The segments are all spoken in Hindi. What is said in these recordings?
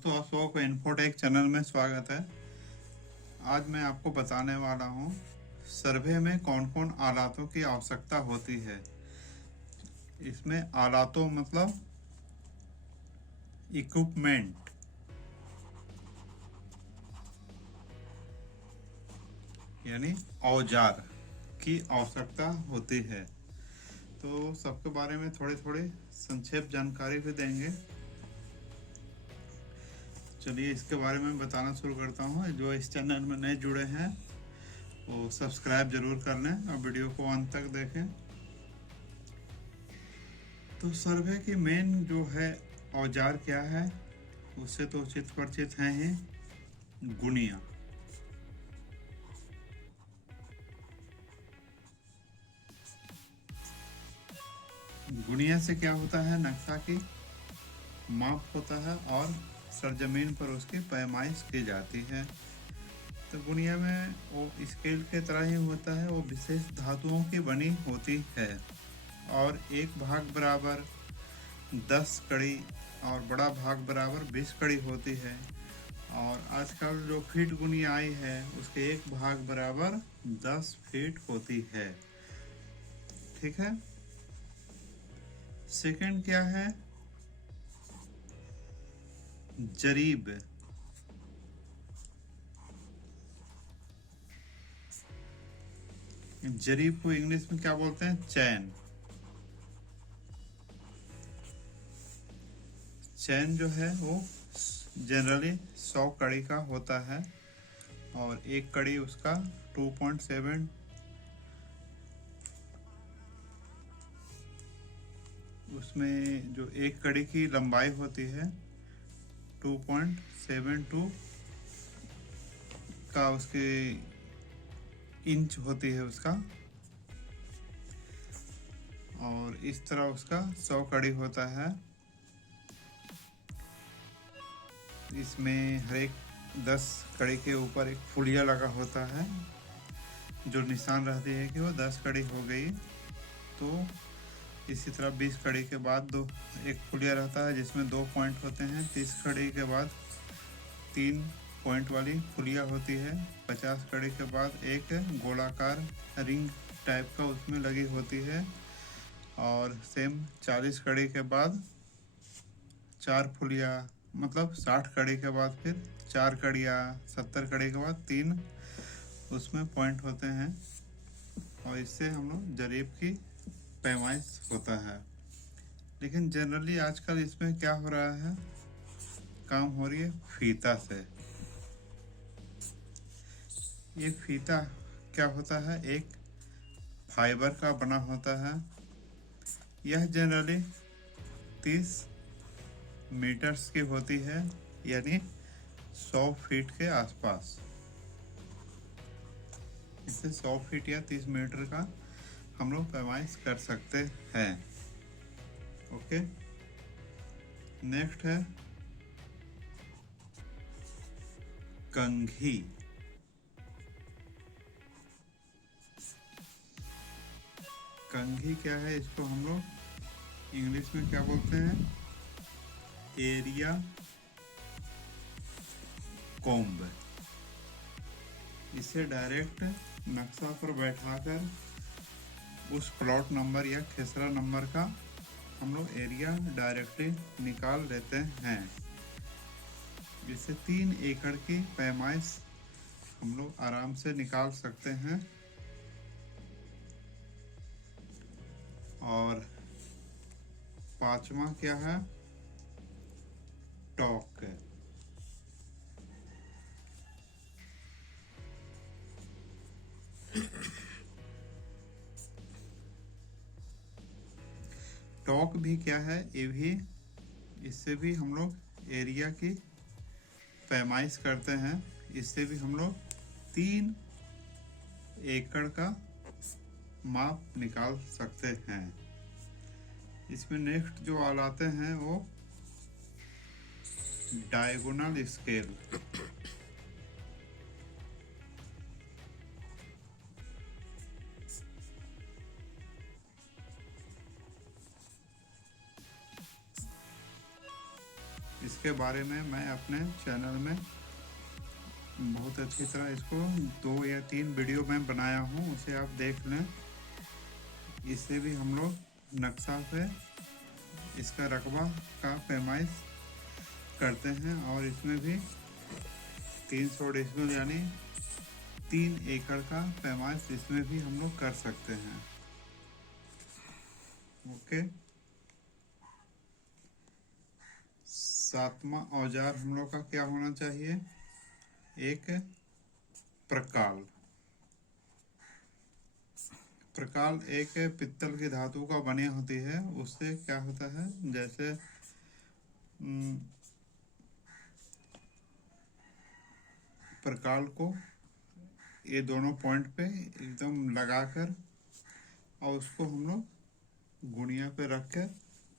दोस्तों, अशोक इन्फोटेक चैनल में स्वागत है। आज मैं आपको बताने वाला हूँ सर्वे में कौन कौन आलातों की आवश्यकता होती है। इसमें आलातों मतलब इक्विपमेंट, यानी औजार की आवश्यकता होती है। तो सबके बारे में थोड़ी थोड़ी संक्षेप जानकारी भी देंगे। चलिए इसके बारे में बताना शुरू करता हूँ। जो इस चैनल में नए जुड़े हैं वो सब्सक्राइब जरूर कर लें और वीडियो को अंत तक देखें। तो सर्वे की मेन जो है औजार क्या है, उससे तो उचित परिचित हैं ही। गुनिया, गुनिया से क्या होता है, नक्शा की माप होता है और सरजमीन पर उसकी पैमाइश की जाती है। तो गुनिया में वो स्केल के तरह ही होता है, वो विशेष धातुओं की बनी होती है और एक भाग बराबर 10 कड़ी और बड़ा भाग बराबर 20 कड़ी होती है। और आजकल जो फीट गुनिया आई है उसके एक भाग बराबर 10 फीट होती है। ठीक है। सेकंड क्या है, जरीब। जरीब को इंग्लिश में क्या बोलते हैं, चैन। चैन जो है वो जनरली 100 कड़ी का होता है और एक कड़ी उसका 2.7, उसमें जो एक कड़ी की लंबाई होती है 2.72 का उसकी इंच होती है उसका, और इस तरह उसका 100 कड़ी होता है। इसमें हर एक 10 कड़ी के ऊपर एक फुलिया लगा होता है जो निशान रहती है कि वो 10 कड़ी हो गई। तो इसी तरह 20 कड़ी के बाद एक फुलिया रहता है जिसमें 2 पॉइंट होते हैं। 30 कड़ी के बाद 3 पॉइंट वाली फुलिया होती है। 50 कड़ी के बाद एक गोलाकार रिंग टाइप का उसमें लगी होती है। और सेम 40 कड़ी के बाद 4 फुलिया, मतलब 60 कड़ी के बाद फिर 4 कड़िया, 70 कड़ी के बाद 3 उसमें पॉइंट होते हैं। और इससे हम लोग जरीब की पैमाइश होता है। लेकिन जनरली आजकल इसमें क्या हो रहा है, काम हो रही है फीता से। ये फीता क्या होता है, एक फाइबर का बना होता है। यह जनरली 30 मीटर्स की होती है, यानी 100 फीट के आसपास। इससे 100 फीट या 30 मीटर का हम लोग पैमाइश कर सकते हैं। ओके। नेक्स्ट है कंघी। कंघी क्या है, इसको हम लोग इंग्लिश में क्या बोलते हैं, एरिया कॉम्ब। इसे डायरेक्ट नक्शा पर बैठाकर उस प्लॉट नंबर या खेसरा नंबर का हम लोग एरिया डायरेक्टली निकाल लेते हैं। इससे 3 एकड़ की पैमाइश हम लोग आराम से निकाल सकते हैं। और पांचवा क्या है, टॉक। टॉक भी क्या है, ये भी, इससे भी हम लोग एरिया की पैमाइश करते हैं। इससे भी हम लोग 3 एकड़ का माप निकाल सकते हैं। इसमें नेक्स्ट जो आलाते हैं वो डायगोनल स्केल। इसके बारे में मैं अपने चैनल में बहुत अच्छी तरह इसको 2 या 3 वीडियो में बनाया हूँ, उसे आप देख लें। इससे भी हम लोग नक्शा पे इसका रकबा का पैमाइश करते हैं और इसमें भी 300 डेसिबल यानी 3 एकड़ का पैमाइश इसमें भी हम लोग कर सकते हैं। ओके। 7वां औजार हम लोग का क्या होना चाहिए? एक प्रकाल। प्रकाल एक पित्तल की धातु का बनी होती है। उससे क्या होता है, जैसे प्रकाल को ये दोनों पॉइंट पे एकदम लगाकर और उसको हम लोग गुणिया पे रख कर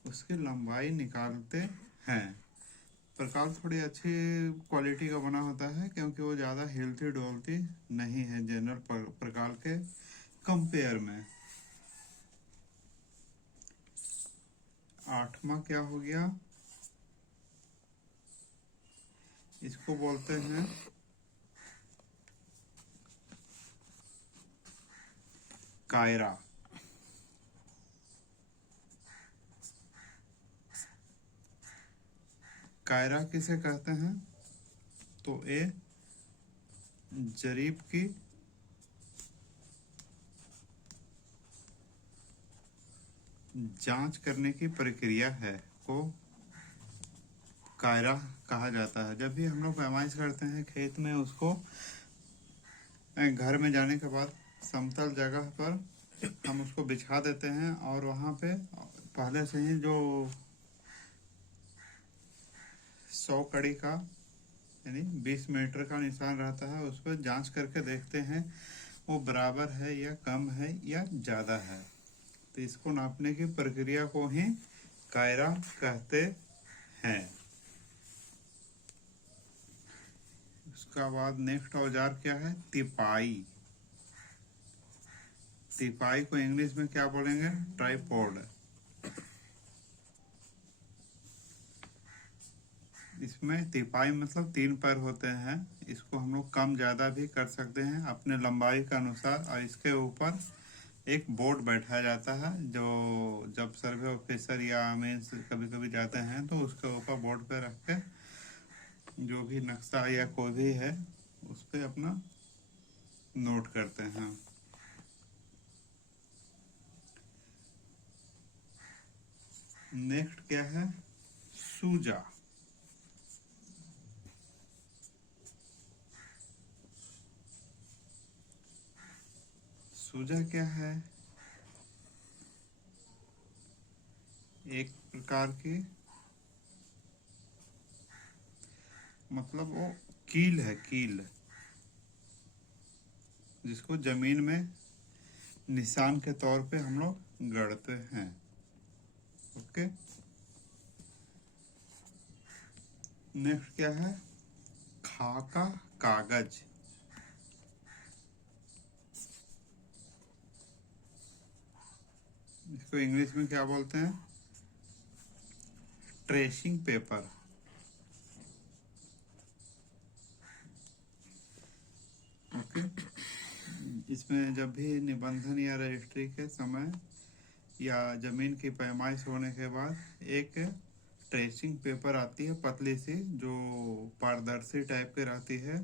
उसकी लंबाई निकालते हैं। प्रकाल थोड़ी अच्छी क्वालिटी का बना होता है क्योंकि वो ज़्यादा हिलती डोलती नहीं है जनरल प्रकाल के कंपेयर में। 8वां क्या हो गया? इसको बोलते हैं कायरा। कायरा किसे कहते हैं? तो ये जरीब की जांच करने की प्रक्रिया है को कायरा कहा जाता है। जब भी हम लोग पैमाइश करते हैं खेत में, उसको घर में जाने के बाद समतल जगह पर हम उसको बिछा देते हैं और वहाँ पे पहले से ही जो 100 कड़ी का यानी 20 मीटर का निशान रहता है, उस पर जांच करके देखते हैं वो बराबर है या कम है या ज़्यादा है। तो इसको नापने की प्रक्रिया को ही कायरा कहते हैं। उसका बाद नेक्स्ट औजार क्या है? तिपाई। तिपाई को इंग्लिश में क्या बोलेंगे? ट्राइपॉड। इसमें तिपाई मतलब 3 पैर होते हैं। इसको हम लोग कम ज़्यादा भी कर सकते हैं अपने लंबाई के अनुसार। और इसके ऊपर एक बोर्ड बैठाया जाता है, जो जब सर्वे ऑफिसर या मीन्स कभी कभी जाते हैं तो उसके ऊपर बोर्ड पे रख के जो भी नक्शा या कोई भी है उस पर अपना नोट करते हैं। नेक्स्ट क्या है? सूजा। सूजा क्या है? एक प्रकार की मतलब वो कील है, कील, जिसको जमीन में निशान के तौर पे हम लोग गढ़ते हैं। ओके। नेक्स्ट क्या है? खाका कागज। इसको इंग्लिश में क्या बोलते हैं? Tracing paper. ओके। इसमें जब भी निबंधन या रजिस्ट्री के समय या जमीन की पैमाइश होने के बाद एक ट्रेसिंग पेपर आती है पतली सी, जो पारदर्शी टाइप की रहती है,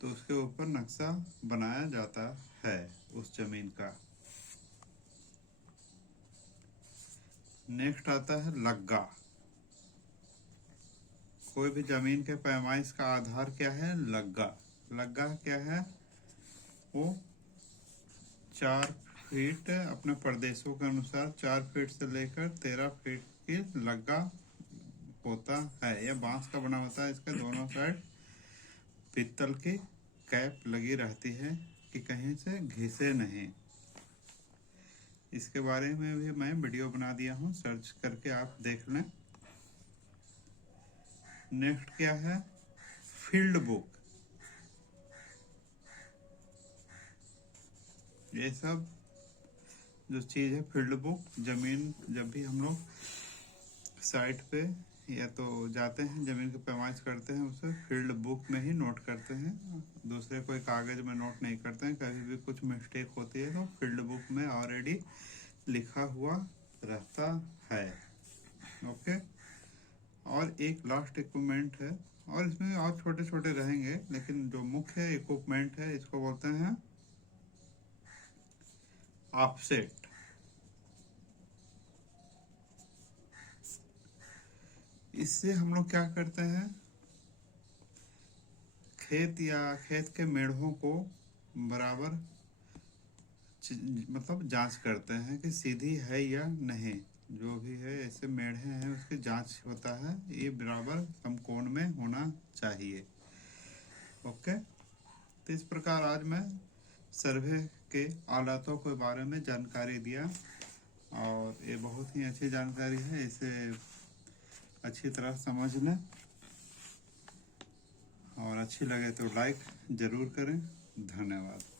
तो उसके ऊपर नक्शा बनाया जाता है उस जमीन का। नेक्स्ट आता है लग्गा। कोई भी जमीन के पैमाइश का आधार क्या है? लग्गा। लग्गा क्या है? वो 4 फीट अपने प्रदेशों के अनुसार 4 फीट से लेकर 13 फीट की लग्गा होता है। यह बांस का बना होता है। इसके दोनों साइड पीतल की कैप लगी रहती है कि कहीं से घिसे नहीं। इसके बारे में भी मैं वीडियो बना दिया हूँ, सर्च करके आप देख लें। नेक्स्ट क्या है? Field book. ये सब जो चीज़ है फील्ड बुक, जमीन जब भी हम लोग साइट पे या तो जाते हैं ज़मीन की पैमाइश करते हैं, उसे फील्ड बुक में ही नोट करते हैं, दूसरे कोई कागज़ में नोट नहीं करते हैं। कभी भी कुछ मिस्टेक होती है तो फील्ड बुक में ऑलरेडी लिखा हुआ रहता है। ओके। और एक लास्ट इक्विपमेंट है, और इसमें और छोटे छोटे रहेंगे, लेकिन जो मुख्य इक्विपमेंट है इसको बोलते हैं ऑफसेट। इससे हम लोग क्या करते हैं, खेत या खेत के मेढ़ों को बराबर मतलब जांच करते हैं कि सीधी है या नहीं। जो भी है ऐसे मेढ़े हैं उसकी जांच होता है, ये बराबर समकोण में होना चाहिए। ओके। तो इस प्रकार आज मैं सर्वे के आलातों के बारे में जानकारी दिया, और ये बहुत ही अच्छी जानकारी है, इसे अच्छी तरह समझ लें, और अच्छी लगे तो लाइक ज़रूर करें। धन्यवाद।